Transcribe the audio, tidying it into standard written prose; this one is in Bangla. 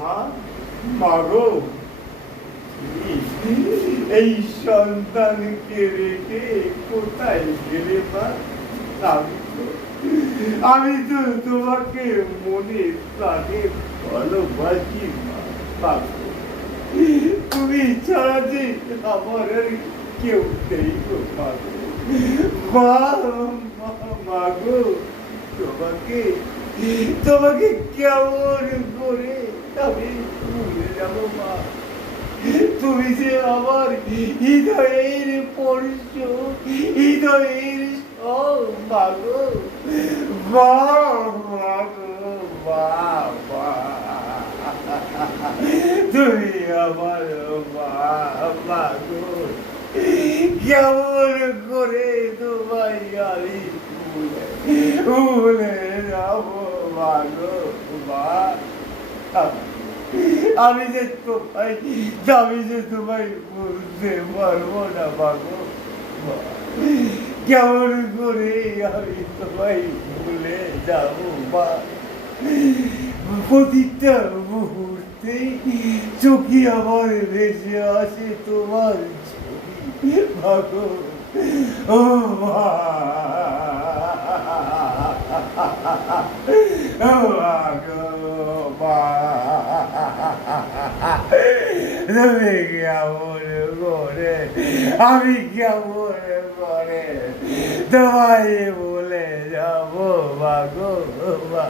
মা, মা গো, এই সন্তানকে রেখে কোথায় গেলে মা? আমি তো তোমাকে মনে প্রাণে ভালোবাসি মা। তুমি ছাড়া যে আমার আর কেউ নেই গো মা। মা গো, তোমাকে কেমন করে আমি ভুলে যাব মা? তুমি যে আমার হৃদয়ের পরশ, হৃদয়ের সব মা গো, মা গো, মা। তুমি আমার মা গো, কেমন করে তোমায় আমি ভুলে যাব মা গো, মা। আমি যে তোমায় বুঝতে পারবো না মা গো, মা। কেমন করে আমি তোমায় ভুলে যাব মা? প্রতিটা মুহূর্তে চোখে আমার ভেসে আসে তোমার ছবি মা গো, ও মা। ও মা গো, মা। তুমি কেমন করে, আমি কেমন করে তোমায় বলে যাবো মা গো, মা।